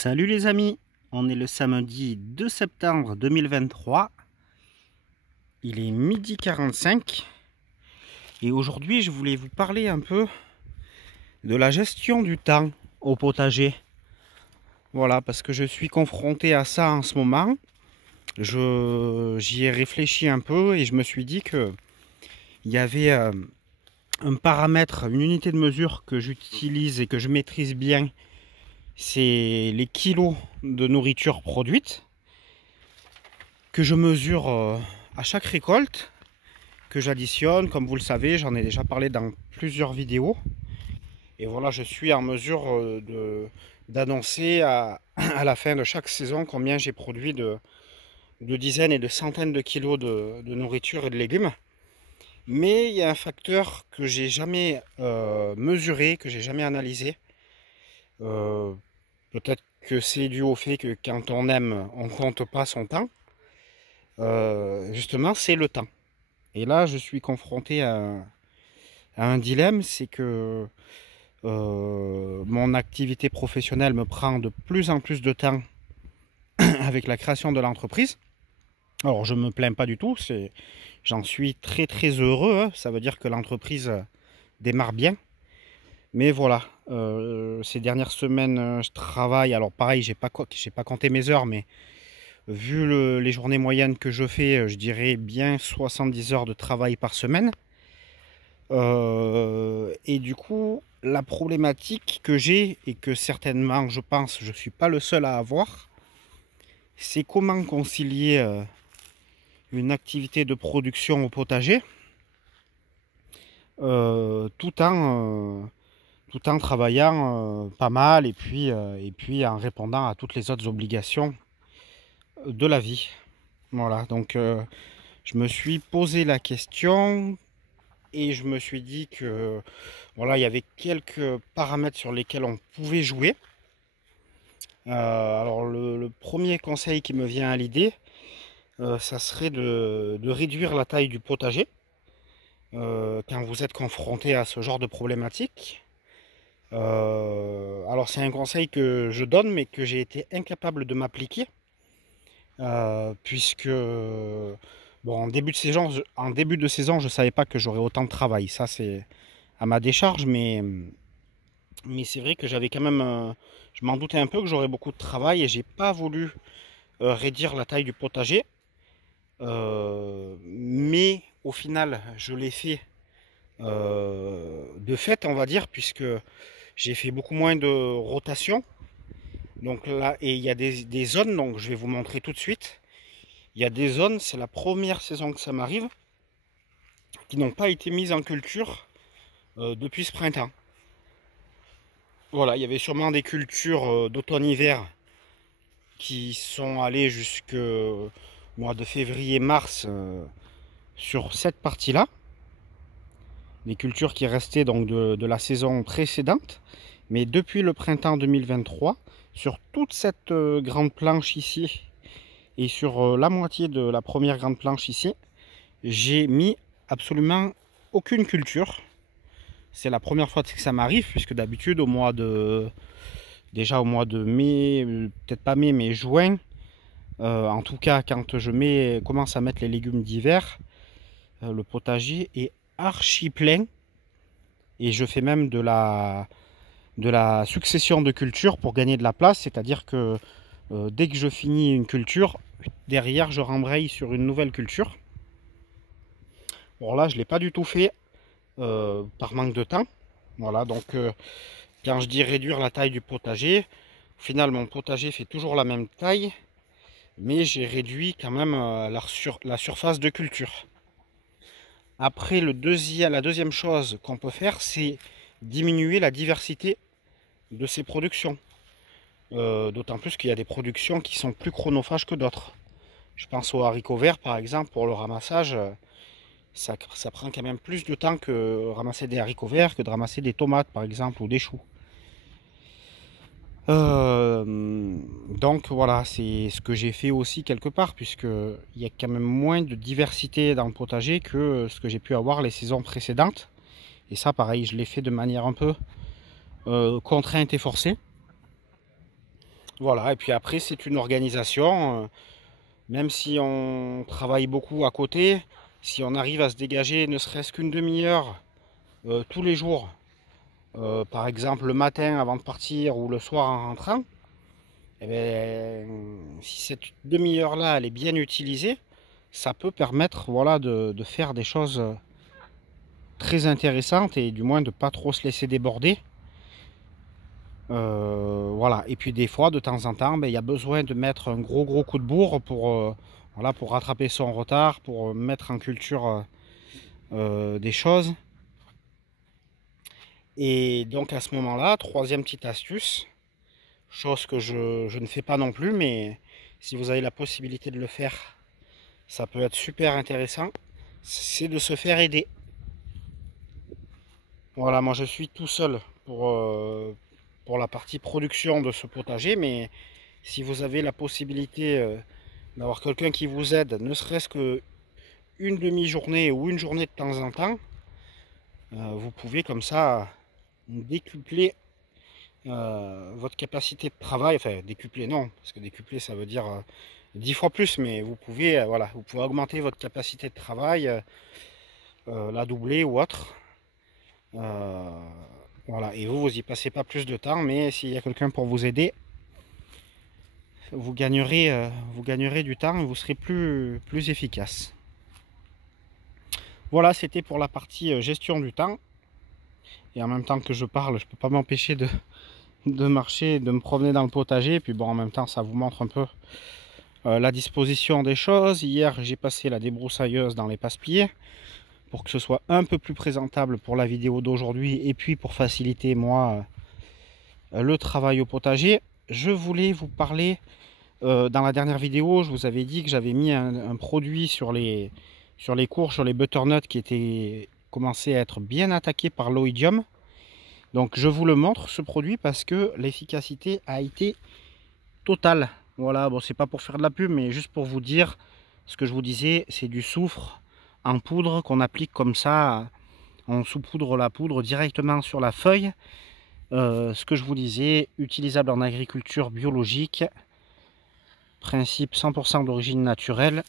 Salut les amis, on est le samedi 2 septembre 2023, il est 12h45 et aujourd'hui je voulais vous parler un peu de la gestion du temps au potager. Voilà, parce que je suis confronté à ça en ce moment, j'y ai réfléchi un peu et je me suis dit que il y avait un paramètre, une unité de mesure que j'utilise et que je maîtrise bien. C'est les kilos de nourriture produite que je mesure à chaque récolte, que j'additionne. Comme vous le savez, j'en ai déjà parlé dans plusieurs vidéos. Et voilà, je suis en mesure d'annoncer à la fin de chaque saison combien j'ai produit de dizaines et de centaines de kilos de nourriture et de légumes. Mais il y a un facteur que j'ai jamais mesuré, que j'ai jamais analysé. Peut-être que c'est dû au fait que quand on aime, on ne compte pas son temps. Justement, c'est le temps. Et là, je suis confronté à un dilemme, c'est que mon activité professionnelle me prend de plus en plus de temps avec la création de l'entreprise. Alors, je ne me plains pas du tout, j'en suis très très heureux, hein. Ça veut dire que l'entreprise démarre bien. Mais voilà, ces dernières semaines, je travaille. Alors pareil, j'ai pas compté mes heures, mais vu les journées moyennes que je fais, je dirais bien 70 heures de travail par semaine. Et du coup, la problématique que j'ai, et que certainement, je pense, je ne suis pas le seul à avoir, c'est comment concilier une activité de production au potager tout en travaillant pas mal et puis en répondant à toutes les autres obligations de la vie. Voilà, donc je me suis posé la question et je me suis dit que voilà, il y avait quelques paramètres sur lesquels on pouvait jouer. Alors le premier conseil qui me vient à l'idée, ça serait de réduire la taille du potager quand vous êtes confronté à ce genre de problématique. Alors c'est un conseil que je donne mais que j'ai été incapable de m'appliquer puisque bon, en début de saison, je ne savais pas que j'aurais autant de travail. Ça, c'est à ma décharge, mais c'est vrai que j'avais quand même, je m'en doutais un peu que j'aurais beaucoup de travail et j'ai pas voulu réduire la taille du potager. Mais au final, je l'ai fait de fait, on va dire, puisque j'ai fait beaucoup moins de rotation. Donc là, et il y a des zones, donc je vais vous montrer tout de suite. Il y a des zones, c'est la première saison que ça m'arrive, qui n'ont pas été mises en culture depuis ce printemps. Voilà, il y avait sûrement des cultures d'automne-hiver qui sont allées jusqu'au mois de février-mars sur cette partie-là. Des cultures qui restaient donc de la saison précédente. Mais depuis le printemps 2023, sur toute cette grande planche ici, et sur la moitié de la première grande planche ici, j'ai mis absolument aucune culture. C'est la première fois que ça m'arrive, puisque d'habitude déjà au mois de mai, peut-être pas mai, mais juin, en tout cas quand je commence à mettre les légumes d'hiver, le potager est archi plein. Et je fais même de la succession de cultures pour gagner de la place, c'est-à-dire que dès que je finis une culture, derrière je rembraye sur une nouvelle culture. Bon là je ne l'ai pas du tout fait par manque de temps. Voilà, donc quand je dis réduire la taille du potager, au final mon potager fait toujours la même taille, mais j'ai réduit quand même la surface de culture. Après la deuxième chose qu'on peut faire, c'est diminuer la diversité de ces productions. D'autant plus qu'il y a des productions qui sont plus chronophages que d'autres. Je pense aux haricots verts par exemple, pour le ramassage, ça prend quand même plus de temps que ramasser des haricots verts, que de ramasser des tomates par exemple, ou des choux. Donc voilà, c'est ce que j'ai fait aussi quelque part, puisqu'il y a quand même moins de diversité dans le potager que ce que j'ai pu avoir les saisons précédentes. Et ça pareil, je l'ai fait de manière un peu contrainte et forcée. Voilà, et puis après, c'est une organisation. Même si on travaille beaucoup à côté, si on arrive à se dégager ne serait-ce qu'une demi-heure tous les jours, par exemple le matin avant de partir ou le soir en rentrant, eh bien, si cette demi-heure-là elle est bien utilisée, ça peut permettre voilà, de faire des choses très intéressantes et du moins de ne pas trop se laisser déborder. Voilà. Et puis des fois, de temps en temps, ben, il y a besoin de mettre un gros coup de bourre voilà, pour rattraper son retard, pour mettre en culture des choses. Et donc à ce moment-là, troisième petite astuce, chose que je ne fais pas non plus, mais si vous avez la possibilité de le faire, ça peut être super intéressant, c'est de se faire aider. Voilà, moi je suis tout seul pour la partie production de ce potager, mais si vous avez la possibilité d'avoir quelqu'un qui vous aide, ne serait-ce que une demi-journée ou une journée de temps en temps, vous pouvez comme ça décupler votre capacité de travail, enfin décupler non, parce que décupler ça veut dire 10 fois plus, mais vous pouvez, voilà, vous pouvez augmenter votre capacité de travail, la doubler ou autre. Voilà, et vous y passez pas plus de temps, mais s'il y a quelqu'un pour vous aider, vous gagnerez du temps et vous serez plus efficace. Voilà, c'était pour la partie gestion du temps. Et en même temps que je parle, je peux pas m'empêcher de marcher, de me promener dans le potager. Et puis bon, en même temps, ça vous montre un peu la disposition des choses. Hier, j'ai passé la débroussailleuse dans les passe-pieds pour que ce soit un peu plus présentable pour la vidéo d'aujourd'hui et puis pour faciliter moi le travail au potager. Je voulais vous parler, dans la dernière vidéo, je vous avais dit que j'avais mis un produit sur les courges, sur les butternuts qui étaient commencé à être bien attaqués par l'oïdium. Donc je vous le montre ce produit parce que l'efficacité a été totale. Voilà, bon c'est pas pour faire de la pub mais juste pour vous dire ce que je vous disais, c'est du soufre en poudre qu'on applique comme ça, on saupoudre la poudre directement sur la feuille. Ce que je vous disais, utilisable en agriculture biologique, principe 100% d'origine naturelle.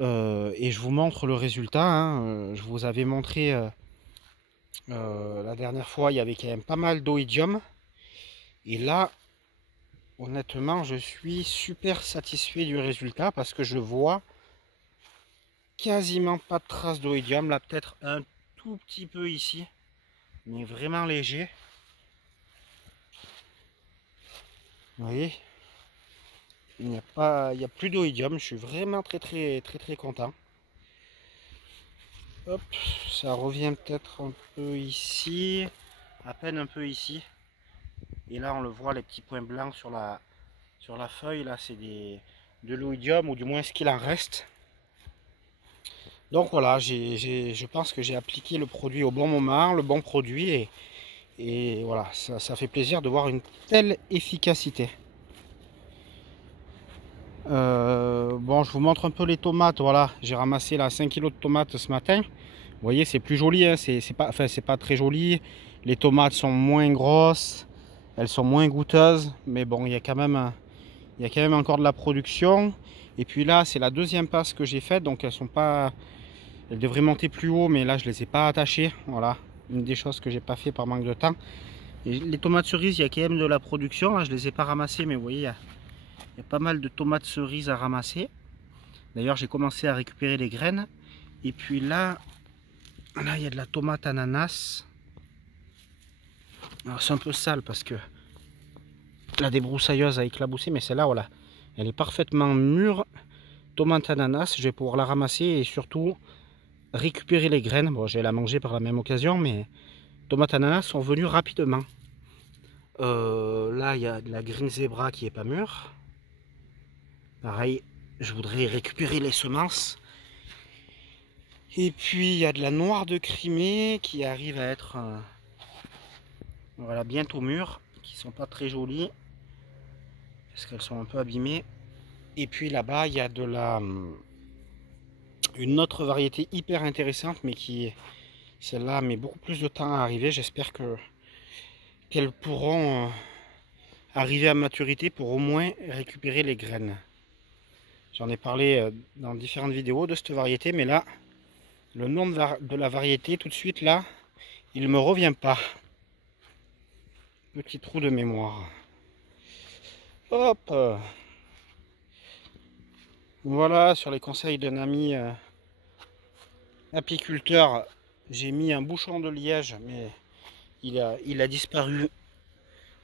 Et je vous montre le résultat, hein. Je vous avais montré la dernière fois, il y avait quand même pas mal d'oïdium. Et là, honnêtement, je suis super satisfait du résultat parce que je vois quasiment pas de traces d'oïdium. Là, peut-être un tout petit peu ici, mais vraiment léger. Vous voyez, il n'y a pas, il y a plus d'oïdium. Je suis vraiment très content. Hop, ça revient peut-être un peu ici, à peine un peu ici. Et là, on le voit, les petits points blancs sur la feuille. Là, c'est de l'oïdium, ou du moins ce qu'il en reste. Donc voilà, je pense que j'ai appliqué le produit au bon moment, le bon produit. Et voilà, ça fait plaisir de voir une telle efficacité. Bon, je vous montre un peu les tomates. Voilà, j'ai ramassé là 5 kg de tomates ce matin. Vous voyez, c'est plus joli, hein, c'est pas très joli. Les tomates sont moins grosses, elles sont moins goûteuses, mais bon, il y a quand même encore de la production. Et puis là, c'est la deuxième passe que j'ai faite, donc elles devraient monter plus haut, mais là je les ai pas attachées. Voilà, une des choses que j'ai pas fait par manque de temps. Et les tomates cerises, il y a quand même de la production. Là, je les ai pas ramassées, mais vous voyez, il y a pas mal de tomates cerises à ramasser. D'ailleurs, j'ai commencé à récupérer les graines. Et puis là, il y a de la tomate ananas. Alors c'est un peu sale parce que la débroussailleuse a éclaboussé, mais celle-là, voilà, elle est parfaitement mûre. Tomate ananas, je vais pouvoir la ramasser et surtout récupérer les graines. Bon, je vais la manger par la même occasion, mais tomates ananas sont venues rapidement. Là, il y a de la green zebra qui est pas mûre. Pareil, je voudrais récupérer les semences. Et puis, il y a de la noire de Crimée qui arrive à être voilà, bientôt mûres, qui sont pas très jolies parce qu'elles sont un peu abîmées. Et puis là-bas, il y a une autre variété hyper intéressante, mais qui, celle-là, met beaucoup plus de temps à arriver. J'espère qu'elles pourront arriver à maturité pour au moins récupérer les graines. J'en ai parlé dans différentes vidéos de cette variété, mais là, le nom de la variété, tout de suite, là, il ne me revient pas. Petit trou de mémoire. Hop! Voilà, sur les conseils d'un ami apiculteur, j'ai mis un bouchon de liège, mais il a disparu.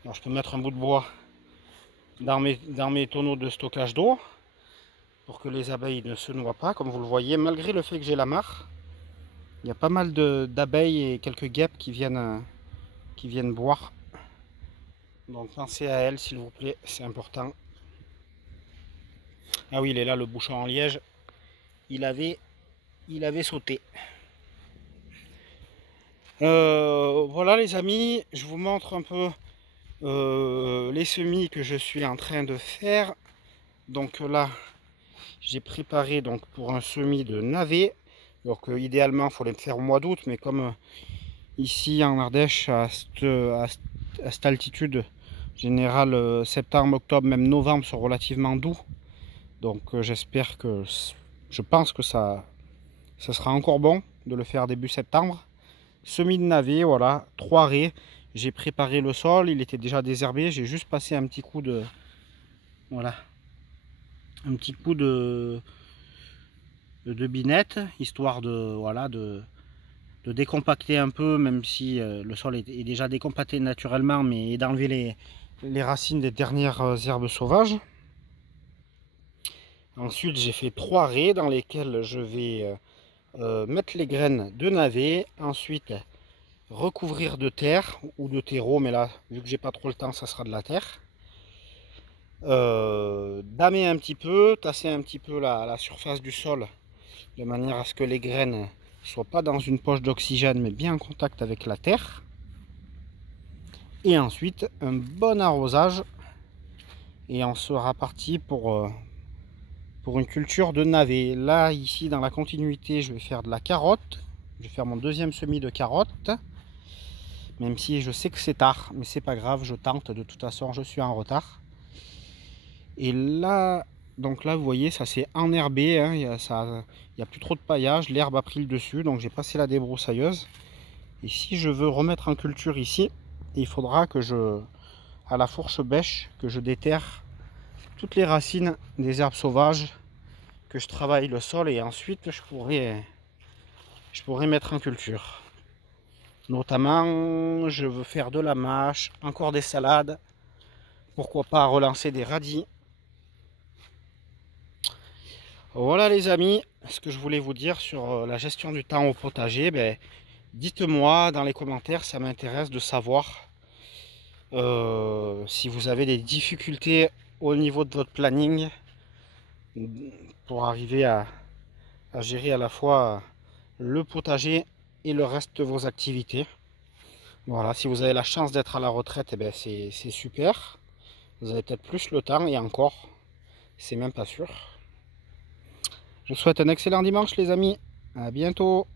Alors je peux mettre un bout de bois dans mes tonneaux de stockage d'eau pour que les abeilles ne se noient pas, comme vous le voyez, malgré le fait que j'ai la mare. Il y a pas mal d'abeilles et quelques guêpes qui viennent boire. Donc pensez à elles s'il vous plaît, c'est important. Ah oui, il est là le bouchon en liège. Il avait sauté. Voilà les amis, je vous montre un peu les semis que je suis en train de faire. Donc là, j'ai préparé donc pour un semis de navets. Donc idéalement, il faut les faire au mois d'août, mais comme ici en Ardèche, à cette altitude, en général septembre, octobre, même novembre sont relativement doux. Donc j'espère que, je pense que ça sera encore bon de le faire début septembre. Semis de navet, voilà, 3 raies. J'ai préparé le sol, il était déjà désherbé. J'ai juste passé un petit coup de, voilà, un petit coup de binette, histoire de, voilà, de décompacter un peu, même si le sol est déjà décompacté naturellement, mais d'enlever les racines des dernières herbes sauvages. Ensuite, j'ai fait 3 raies dans lesquelles je vais mettre les graines de navet. Ensuite, recouvrir de terre ou de terreau, mais là, vu que j'ai pas trop le temps, ça sera de la terre. Damer un petit peu, tasser un petit peu la surface du sol, de manière à ce que les graines ne soient pas dans une poche d'oxygène, mais bien en contact avec la terre. Et ensuite, un bon arrosage. Et on sera parti pour une culture de navet. Là, ici, dans la continuité, je vais faire de la carotte. Je vais faire mon deuxième semis de carottes. Même si je sais que c'est tard, mais c'est pas grave, je tente, de toute façon, je suis en retard. Et là, donc là, vous voyez, ça s'est enherbé, hein, il n'y a plus trop de paillage, l'herbe a pris le dessus, donc j'ai passé la débroussailleuse. Et si je veux remettre en culture ici, il faudra que à la fourche bêche, que je déterre toutes les racines des herbes sauvages, que je travaille le sol et ensuite je pourrais mettre en culture. Notamment, je veux faire de la mâche, encore des salades, pourquoi pas relancer des radis. Voilà les amis, ce que je voulais vous dire sur la gestion du temps au potager. Ben, dites-moi dans les commentaires, ça m'intéresse de savoir si vous avez des difficultés au niveau de votre planning pour arriver à gérer à la fois le potager et le reste de vos activités. Voilà, si vous avez la chance d'être à la retraite, eh ben c'est super. Vous avez peut-être plus le temps et encore, c'est même pas sûr. Je vous souhaite un excellent dimanche les amis. À bientôt.